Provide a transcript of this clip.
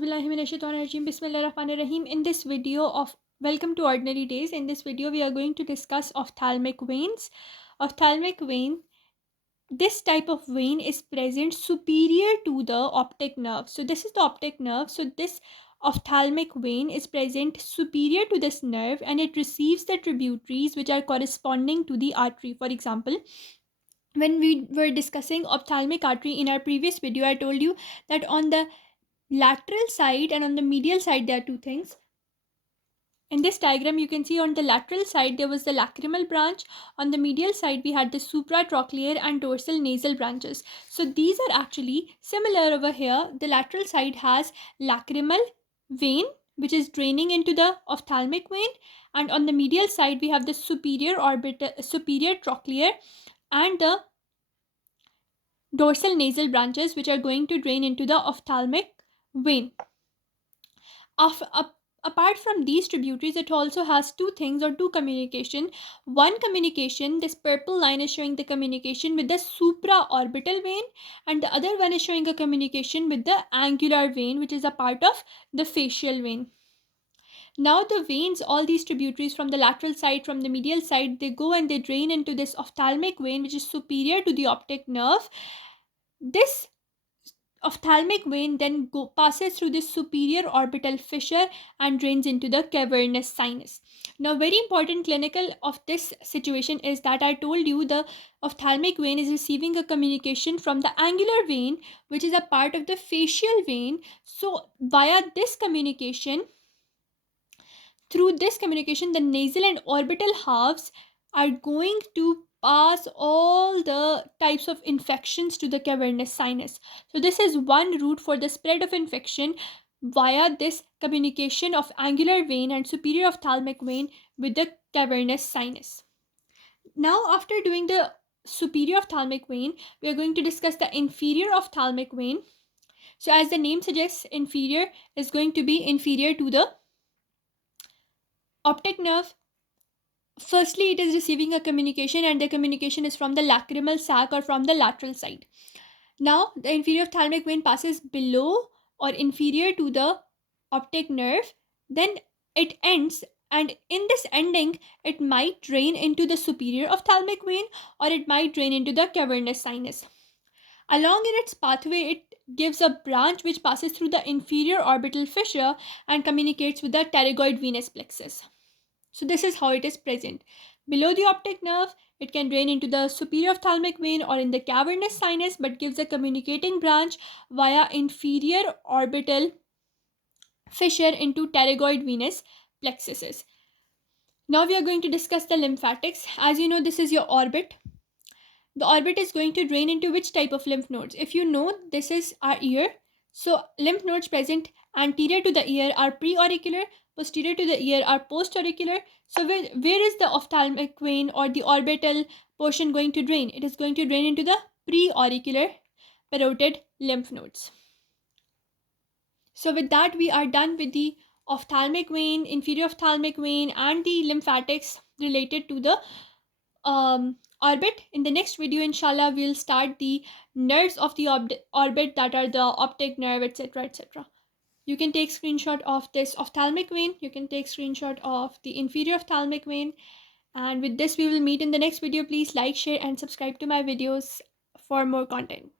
Auzubillahiminashaitanirrajim. Bismillahirrahmanirrahim. In this video of Welcome to Ordinary Days, in this video we are going to discuss ophthalmic veins. Ophthalmic vein, this type of vein is present superior to the optic nerve. So this is the optic nerve. So this ophthalmic vein is present superior to this nerve and it receives the tributaries which are corresponding to the artery. For example, when we were discussing ophthalmic artery in our previous video, I told you that on the lateral side and on the medial side there are two things. In this diagram you can see on the lateral side there was the lacrimal branch, on the medial side we had the supratrochlear and dorsal nasal branches. So these are actually similar over here. The lateral side has lacrimal vein which is draining into the ophthalmic vein, and on the medial side we have the superior trochlear and the dorsal nasal branches which are going to drain into the ophthalmic vein. Apart from these tributaries, it also has two things or two communication. One communication, this purple line is showing the communication with the supraorbital vein, and the other one is showing a communication with the angular vein, which is a part of the facial vein. Now the veins, all these tributaries from the lateral side, from the medial side, they go and they drain into this ophthalmic vein which is superior to the optic nerve. This ophthalmic vein then passes through this superior orbital fissure and drains into the cavernous sinus. Now, very important clinical of this situation is that I told you the ophthalmic vein is receiving a communication from the angular vein, which is a part of the facial vein. So via this communication, through this communication, the nasal and orbital halves are going to pass all the types of infections to the cavernous sinus. So this is one route for the spread of infection via this communication of angular vein and superior ophthalmic vein with the cavernous sinus. Now, after doing the superior ophthalmic vein, we are going to discuss the inferior ophthalmic vein. So as the name suggests, inferior is going to be inferior to the optic nerve. Firstly, it is receiving a communication, and the communication is from the lacrimal sac or from the lateral side. Now, the inferior ophthalmic vein passes below or inferior to the optic nerve. Then it ends, and in this ending, it might drain into the superior ophthalmic vein or it might drain into the cavernous sinus. Along in its pathway, it gives a branch which passes through the inferior orbital fissure and communicates with the pterygoid venous plexus. So this is how it is present. Below the optic nerve, it can drain into the superior ophthalmic vein or in the cavernous sinus, but gives a communicating branch via inferior orbital fissure into pterygoid venous plexuses. Now we are going to discuss the lymphatics. As you know, this is your orbit. The orbit is going to drain into which type of lymph nodes? If you know, this is our ear. So lymph nodes present anterior to the ear are preauricular, posterior to the ear are postauricular. So where is the ophthalmic vein or the orbital portion going to drain? It is going to drain into the preauricular parotid lymph nodes. So with that, we are done with the ophthalmic vein, inferior ophthalmic vein, and the lymphatics related to the orbit. In the next video, inshallah, we'll start the nerves of the orbit, that are the optic nerve, etc., etc. You can take screenshot of this ophthalmic vein. You can take screenshot of the inferior ophthalmic vein. And with this, we will meet in the next video. Please like, share, and subscribe to my videos for more content.